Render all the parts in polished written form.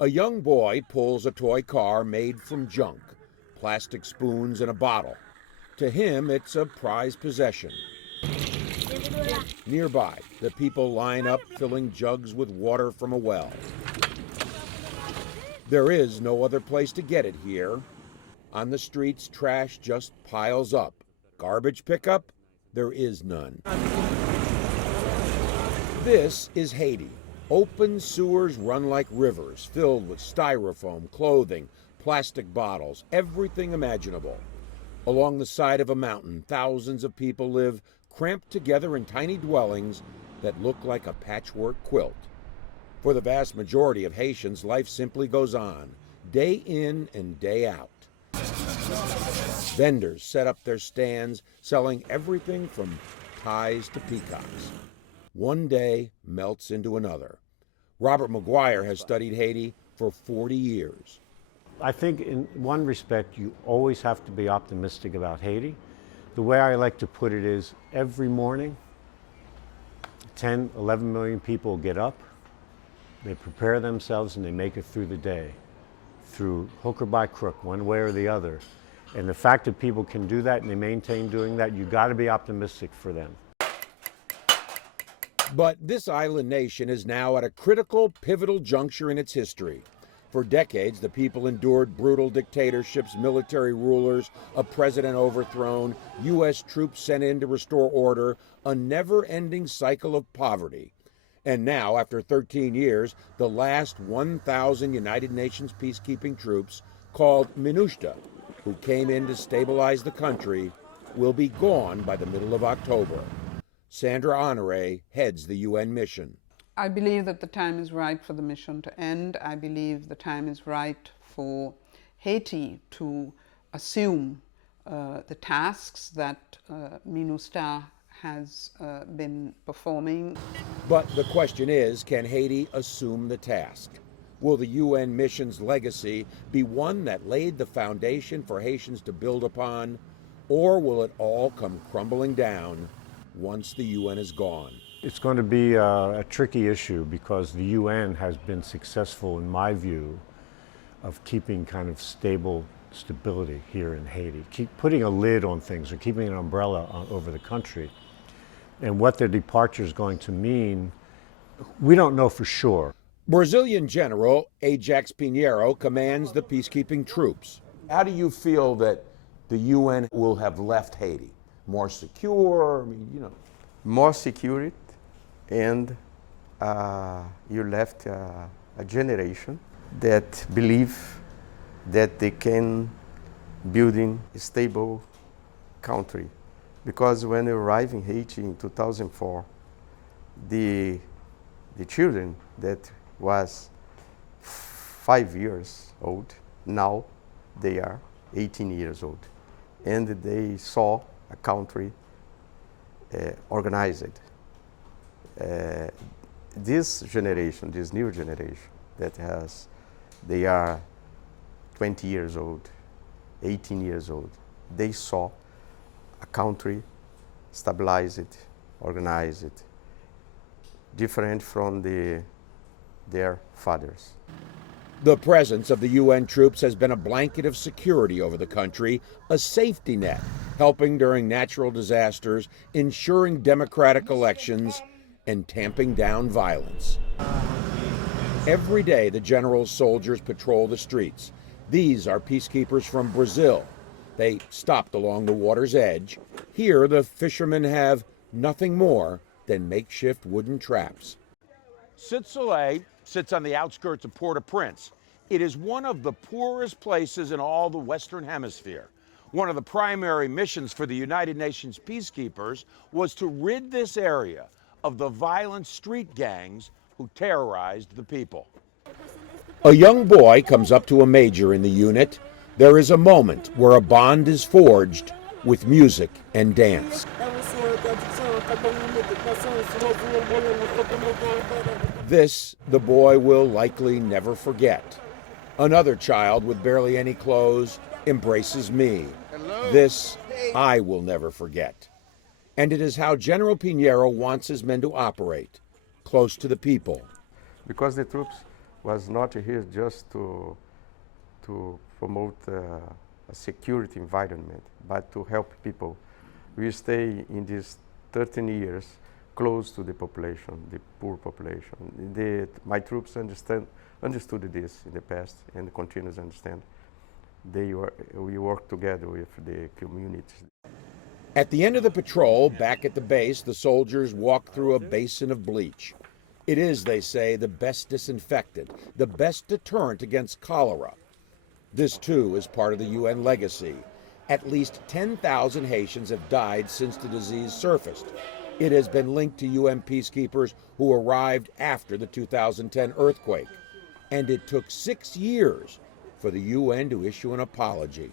A young boy pulls a toy car made from junk, plastic spoons and a bottle. To him, it's a prized possession. Nearby, the people line up filling jugs with water from a well. There is no other place to get it here. On the streets, trash just piles up. Garbage pickup? There is none. This is Haiti. Open sewers run like rivers, filled with styrofoam, clothing, plastic bottles, everything imaginable. Along the side of a mountain, thousands of people live cramped together in tiny dwellings that look like a patchwork quilt. For the vast majority of Haitians, life simply goes on, day in and day out. Vendors set up their stands, selling everything from ties to peacocks. One day melts into another. Robert McGuire has studied Haiti for 40 years. I think in one respect, you always have to be optimistic about Haiti. The way I like to put it is every morning, 10, 11 million people get up, they prepare themselves and they make it through the day, through hook or by crook, one way or the other. And the fact that people can do that and they maintain doing that, you got to be optimistic for them. But this island nation is now at a critical, pivotal juncture in its history. For decades, the people endured brutal dictatorships, military rulers, a president overthrown, U.S. troops sent in to restore order, a never-ending cycle of poverty. And now, after 13 years, the last 1,000 United Nations peacekeeping troops, called MINUSTAH, who came in to stabilize the country, will be gone by the middle of October. Sandra Honore heads the UN mission. I believe that the time is right for the mission to end. I believe the time is right for Haiti to assume the tasks that MINUSTAH has been performing. But the question is, can Haiti assume the task? Will the UN mission's legacy be one that laid the foundation for Haitians to build upon, or will it all come crumbling down once the UN is gone? It's going to be a tricky issue because the UN has been successful, in my view, of keeping kind of stability here in Haiti, keep putting a lid on things or keeping an umbrella over the country. And what their departure is going to mean, we don't know for sure. Brazilian General Ajax Pinheiro commands the peacekeeping troops. How do you feel that the UN will have left Haiti? More secure? I mean, More security, and you left a generation that believe that they can building a stable country. Because when you arrived in Haiti in 2004, the children that was 5 years old, now they are 18 years old. And they saw a country organized. This generation, this new generation they are 20 years old, 18 years old. They saw a country stabilized, organized, different from their fathers. The presence of the UN troops has been a blanket of security over the country, a safety net, helping during natural disasters, ensuring democratic elections, and tamping down violence. Every day, the general's soldiers patrol the streets. These are peacekeepers from Brazil. They stopped along the water's edge. Here, the fishermen have nothing more than makeshift wooden traps. Soleil sits on the outskirts of Port-au-Prince. It is one of the poorest places in all the Western Hemisphere. One of the primary missions for the United Nations peacekeepers was to rid this area of the violent street gangs who terrorized the people. A young boy comes up to a major in the unit. There is a moment where a bond is forged with music and dance. This, the boy will likely never forget. Another child with barely any clothes embraces me. This, I will never forget. And it is how General Pinheiro wants his men to operate, close to the people. Because the troops was not here just to promote a security environment, but to help people. We stay in these 13 years close to the population, the poor population. My troops understood this in the past and continue to understand. We work together with the communities. At the end of the patrol, back at the base, the soldiers walk through a basin of bleach. It is, they say, the best disinfectant, the best deterrent against cholera. This, too, is part of the UN legacy. At least 10,000 Haitians have died since the disease surfaced. It has been linked to UN peacekeepers who arrived after the 2010 earthquake. And it took 6 years for the UN to issue an apology.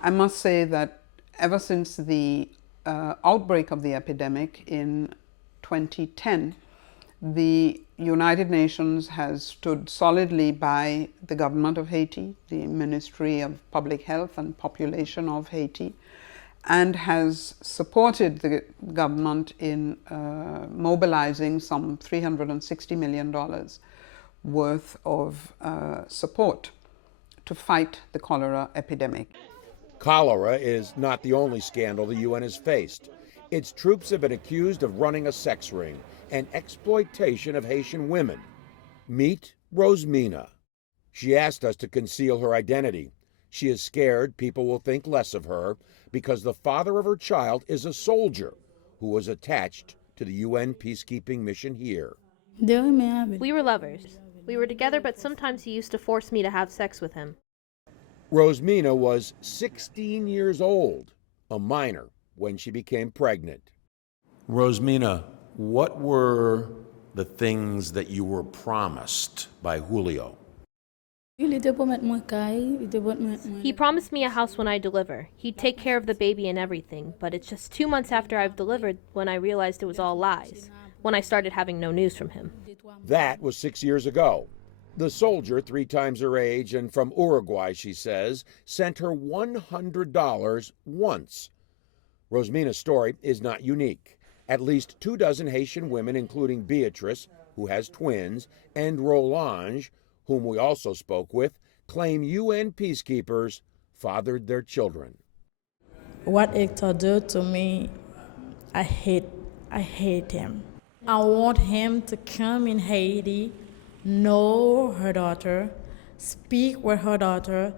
I must say that ever since the outbreak of the epidemic in 2010, the United Nations has stood solidly by the government of Haiti, the Ministry of Public Health and Population of Haiti, and has supported the government in mobilizing some $360 million worth of support to fight the cholera epidemic. Cholera is not the only scandal the UN has faced. Its troops have been accused of running a sex ring and exploitation of Haitian women. Meet Rosemina. She asked us to conceal her identity. She is scared people will think less of her because the father of her child is a soldier who was attached to the UN peacekeeping mission here. We were lovers. We were together, but sometimes he used to force me to have sex with him. Rosemina was 16 years old, a minor, when she became pregnant. Rosemina, what were the things that you were promised by Julio? He promised me a house when I deliver. He'd take care of the baby and everything, but it's just 2 months after I've delivered when I realized it was all lies, when I started having no news from him. That was 6 years ago. The soldier, 3 times her age and from Uruguay, she says, sent her $100 once. Rosemina's story is not unique. At least 24 Haitian women, including Beatrice, who has twins, and Rolange, whom we also spoke with, claim UN peacekeepers fathered their children. What Hector did to me, I hate him. I want him to come in Haiti, know her daughter, speak with her daughter,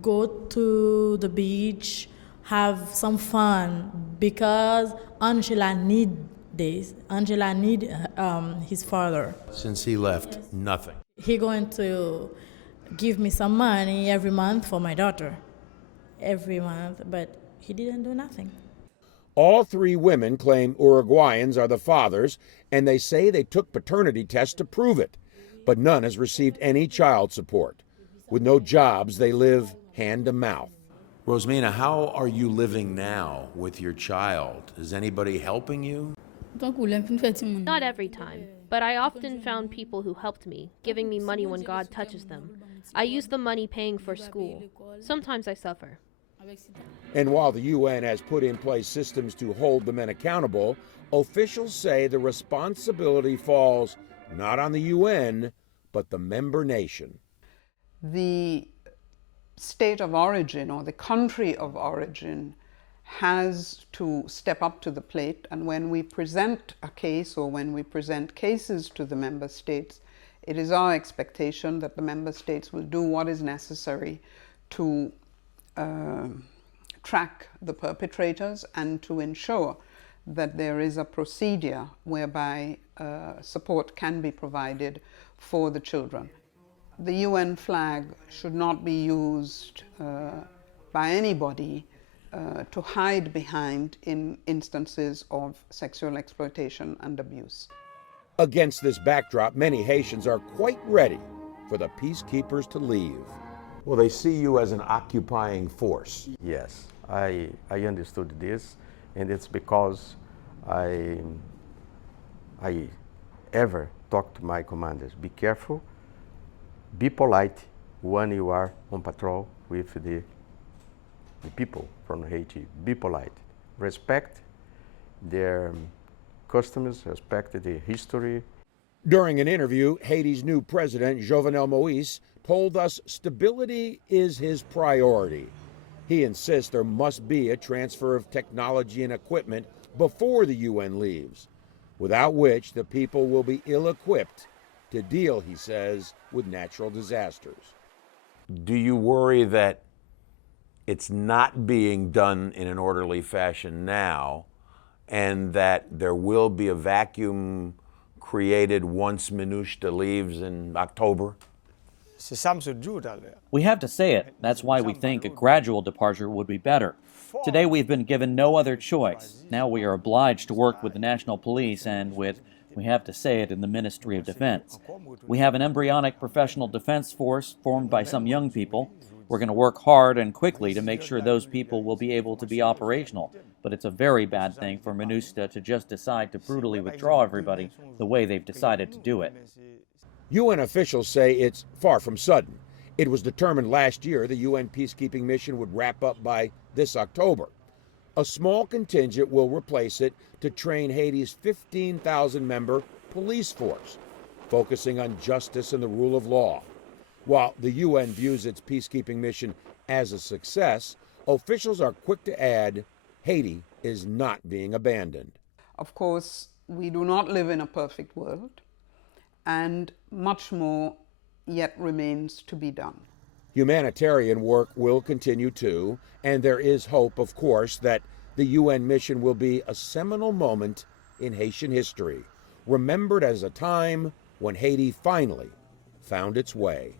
go to the beach, have some fun, because Angela need this. Angela need his father. Since he left, nothing. He going to give me some money every month for my daughter, every month, but he didn't do nothing. All 3 women claim Uruguayans are the fathers, and they say they took paternity tests to prove it. But none has received any child support. With no jobs, they live hand to mouth. Rosemina, how are you living now with your child? Is anybody helping you? Not every time, but I often found people who helped me, giving me money when God touches them. I use the money paying for school. Sometimes I suffer. And while the UN has put in place systems to hold the men accountable, officials say the responsibility falls not on the UN, but the member nation. The state of origin or the country of origin has to step up to the plate, and when we present a case or when we present cases to the member states, it is our expectation that the member states will do what is necessary to track the perpetrators and to ensure that there is a procedure whereby support can be provided for the children. The UN flag should not be used by anybody to hide behind in instances of sexual exploitation and abuse. Against this backdrop, many Haitians are quite ready for the peacekeepers to leave. Well, they see you as an occupying force. Yes, I understood this, and it's because I ever talk to my commanders. Be careful, be polite when you are on patrol with the people from Haiti. Be polite. Respect their customs, respect the history. During an interview, Haiti's new president, Jovenel Moïse, told us stability is his priority. He insists there must be a transfer of technology and equipment before the UN leaves, without which the people will be ill-equipped to deal, he says, with natural disasters. Do you worry that it's not being done in an orderly fashion now, and that there will be a vacuum created once MINUSTAH leaves in October? We have to say it. That's why we think a gradual departure would be better. Today we've been given no other choice. Now we are obliged to work with the National Police and with, we have to say it, in the Ministry of Defense. We have an embryonic professional defense force formed by some young people. We're going to work hard and quickly to make sure those people will be able to be operational. But it's a very bad thing for MINUSTAH to just decide to brutally withdraw everybody the way they've decided to do it. UN officials say it's far from sudden. It was determined last year the UN peacekeeping mission would wrap up by this October. A small contingent will replace it to train Haiti's 15,000-member police force, focusing on justice and the rule of law. While the UN views its peacekeeping mission as a success, officials are quick to add Haiti is not being abandoned. Of course, we do not live in a perfect world, and much more yet remains to be done. Humanitarian work will continue too, and there is hope, of course, that the UN mission will be a seminal moment in Haitian history, remembered as a time when Haiti finally found its way.